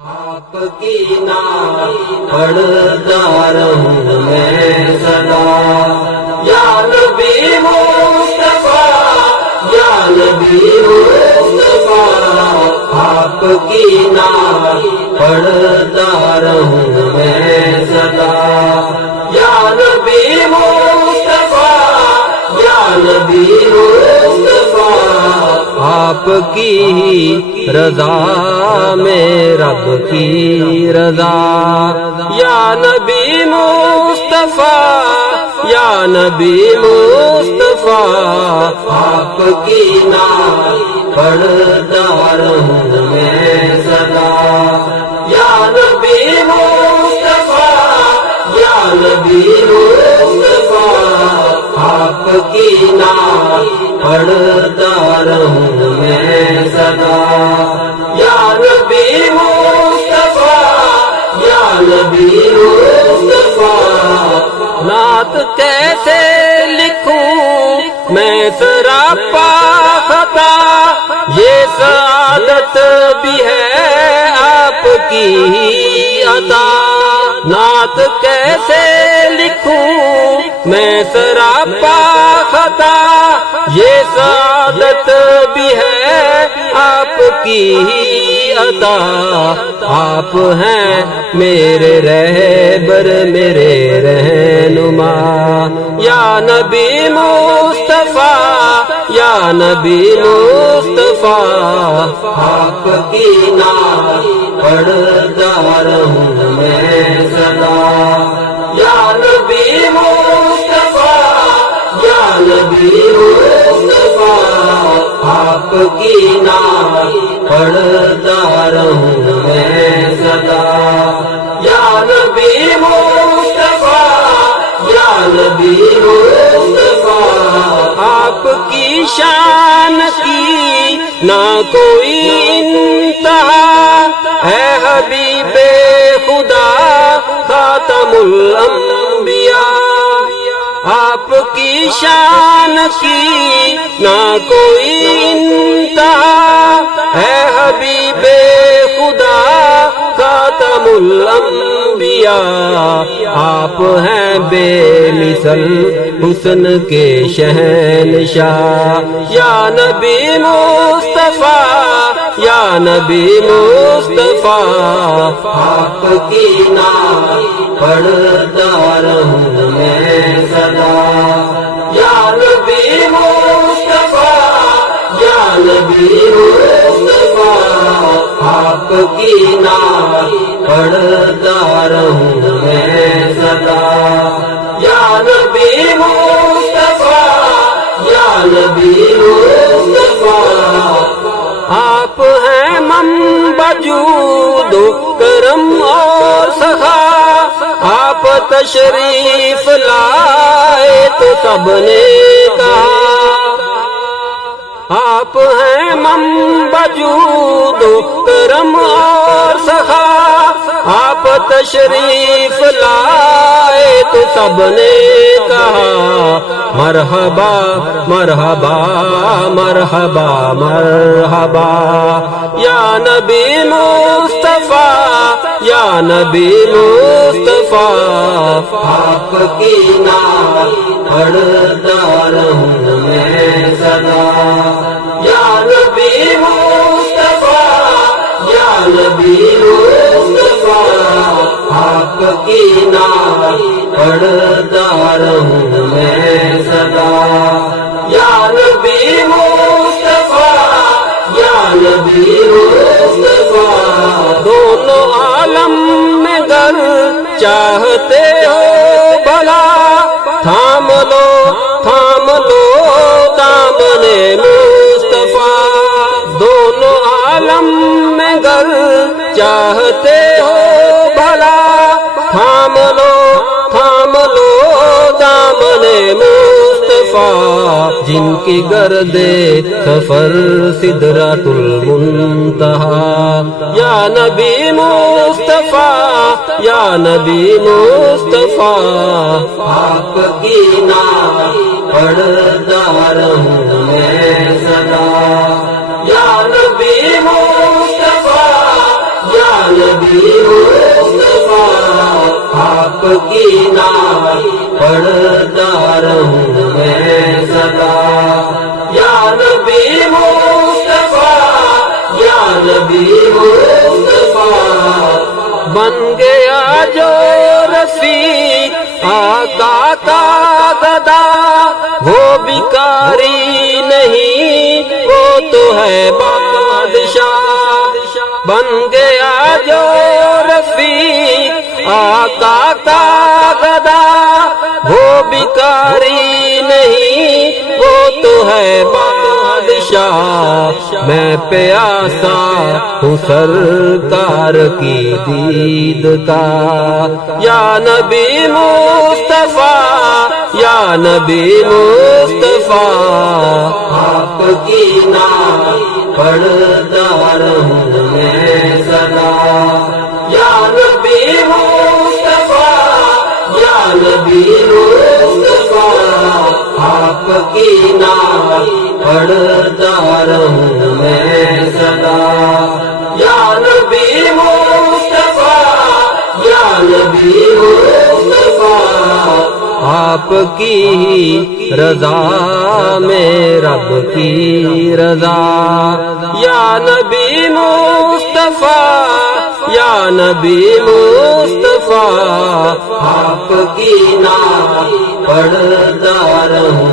آپ کی نام پڑھتا رہوں میں سدا، یا نبی مصطفیٰ، یا نبی مصطفیٰ، آپ کی نام پڑھتا رہوں میں سدا، یا نبی مصطفیٰ، یا نبی مصطفیٰ، آپ کی رضا میں رب کی رضا، یا نبی مصطفیٰ، یا نبی مصطفیٰ، آپ کی نام پڑھتا رہوں میں سدا، یا نبی مصطفیٰ، یا نبی مصطفیٰ، آپ کی نام پڑھتا رہوں میں سدا، یا نبی مصطفیٰ، یا نبی مصطفیٰ۔ نعت کیسے لکھوں میں سراپا خطا، یہ سعادت بھی ہے آپ کی عطا، نعت کیسے لکھوں میں سراپا خطا، یہ سعادت بھی ہے آپ کی عطا، آپ ہیں میرے رہبر میرے رہنما، یا نبی مصطفیٰ، یا نبی مصطفیٰ، آپ کی نام پڑھتا رہوں میں سدا، یا نبی مصطفیٰ، یا نبی مصطفیٰ، آپ کی نام پڑھتا رہوں میں سدا، یا نبی مصطفیٰ، یا نبی مصطفیٰ، آپ کی شان کی نہ کوئی انتہا، اے حبیب خدا خاتم الانبیاء، آپ کی شان کی نہ کوئی انتہا، اے حبیب خدا خاتم الانبیاء، آپ ہیں بے مثل حسن کے شہنشاہ، یا نبی مصطفیٰ، یا نبی مصطفیٰ، آپ کی نام پڑھتا رہوں میں سدا، یا نبی مصطفیٰ، یا نبی مصطفیٰ، آپ کی نام پڑھتا رہوں میں سدا، یا نبی مصطفیٰ، یا نبی مصطفیٰ، آپ ہیں منبع جود و کرم اور سخا، آپ تشریف لائے تو سب نے کہا، آپ ہیں منبع جود و کرم اور سخا، آپ تشریف لائے تو سب نے کہا، مرحبا مرحبا مرحبا مرحبا، یا نبی مصطفیٰ، یا نبی مصطفیٰ، آپ کی نام پڑھتا رہوں میں سدا، یا نبی مصطفیٰ، یا نبی مصطفیٰ، آپ کی نام پڑھتا رہوں میں سدا، یا نبی مصطفیٰ، یا نبی مصطفیٰ، دونوں عالم میں گر چاہتے ہو بھلا، تھام لو دامن مصطفیٰ، دونوں عالم میں گر چاہتے ہو بھلا، تھام لو دامن مصطفیٰ، جن کی گرد سفر سدرۃ المنتہا، یا نبی مصطفیٰ، یا نبی مصطفیٰ، آپ کی نام پڑھتا رہوں میں سدا، یا نبی مصطفیٰ، یا نبی آپ کی نام پڑھتا رہوں میں سدا، یا نبی مصطفیٰ یا نبی مصطفیٰ، بن گیا جو رفیق آقا کا گدا، وہ بھکاری نہیں وہ تو ہے بادشاہ، بن گیا جو رفیق آقا کا گدا، وہ بھکاری نہیں وہ تو ہے بادشاہ، میں پیاسا ہوں سرکار کی دید کا، یا نبی مصطفیٰ یا نبی مصطفیٰ، آپ کی نام پڑھتا رہوں میں سدا، یا نبی مصطفیٰ یا نبی مصطفیٰ، آپ کی نام پڑھتا رہوں میں سدا، یا نبی مصطفیٰ یا نبی مصطفیٰ، آپ کی رضا میں رب کی رضا، یا نبی مصطفیٰ یا نبی مصطفیٰ، آپ کی نام پڑھتا رہوں